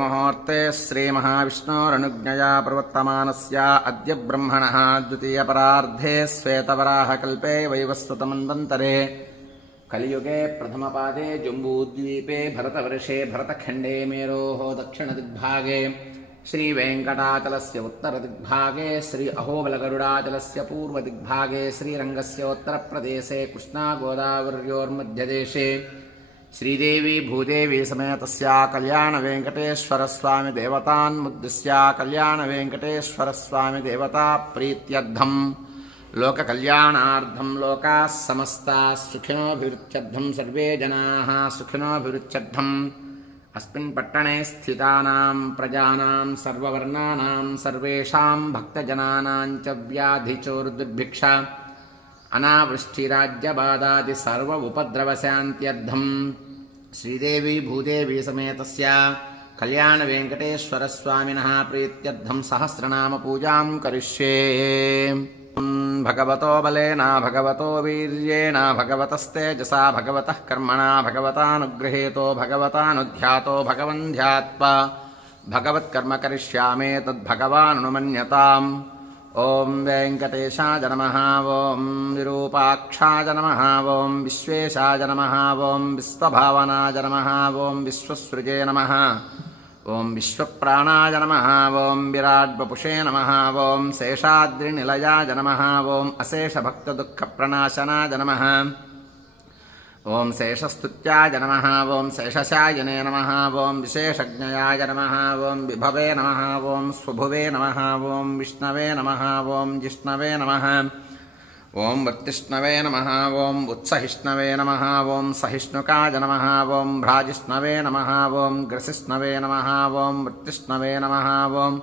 मुहूर्ते श्रीमहाविष्णोरनुज्ञया प्रवर्तमानस्य अद्य ब्रह्मणः द्वितीयपरार्धे श्वेतवराहकल्पे वैवस्वतमन्वन्तरे कलियुगे प्रथमपादे जम्बूद्वीपे भरतवर्षे भरतखण्डे मेरोः दक्षिणदिग्भागे श्रीवेङ्कटाचलस्य उत्तरदिग्भागे श्री अहोबलगरुडाचलस्य पूर्वदिग्भागे श्रीरङ्गस्य उत्तरप्रदेशे कृष्णागोदावर्योर्मध्यदेशे श्रीदेवी भूदेवी समेतस्य कल्याणवेङ्कटेश्वरस्वामी देवतान्मुद्दिश्य कल्याणवेङ्कटेश्वरस्वामी देवता प्रीत्यर्थं लोककल्याणार्थं लोकाः समस्ताः सुखिनोऽभिवृद्ध्यर्थं सर्वे जनाः सुखिनोऽभिवृद्ध्यर्थम् अस्मिन् पट्टणे स्थितानां प्रजानां सर्ववर्णानां सर्वेषां भक्तजनानां च व्याधिचोर्दुर्भिक्षा अनावृष्टिराज्यबाधादि सर्व उपद्रवशान्त्यर्थं श्रीदेवी भूदेवी समेतस्य कल्याणवेङ्कटेश्वरस्वामिनः प्रीत्यर्थं सहस्रनाम पूजां करिष्ये। भगवतो बलेन भगवतो वीर्येण भगवतस्तेजसा भगवतः कर्मणा भगवतानुगृहीतो भगवतानुध्यातो भगवन् ध्यात्वा भगवत्कर्म करिष्यामि तद्भगवानुमन्यताम्। ओं वेङ्कटेशाय नमः। ओं विरूपाक्षाय नमः। ओं विश्वेशाय नमः। ओं विश्वभावनाय नमः। ओं विश्वसृजे नमः। ओं विश्वप्राणाय नमः। ओं विराड्वपुषे नमः। ओं शेषाद्रिनिलयाय नमः। ओं अशेषभक्तदुःखप्रणाशनाय नमः। ओं शेषस्तुत्याय नमः। ओं शेषशायिने नमः। ओं विशेषज्ञयाय नमः। ओं विभवे नमः। ओं स्वभुवे नमः। ओं विष्णवे नमः। ओं जिष्णवे नमः। ओं वर्तिष्णवे नमः। ओं उत्सहिष्णवे नमः। ओं सहिष्णुकाय नमः। ओं भ्राजिष्णवे नमः। ओं ग्रसिष्णवे नमः। ओं वृत्तिष्णवे नमः। ओं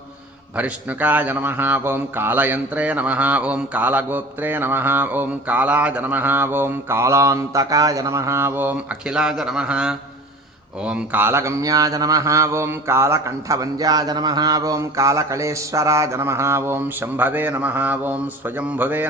भरिष्णुकाय नमः। ओं कालयन्त्रे नमः। ओं कालगोप्त्रे नमः। ओं कालाय नमः। ओं कालान्तकाय नमः। ओं अखिलाय नमः। ओं कालगम्याय नमः। ओं कालकण्ठवन्द्याय नमः। ओं कालकलेश्वराय नमः। ओं शम्भवे नमः। ओं स्वयंभुवे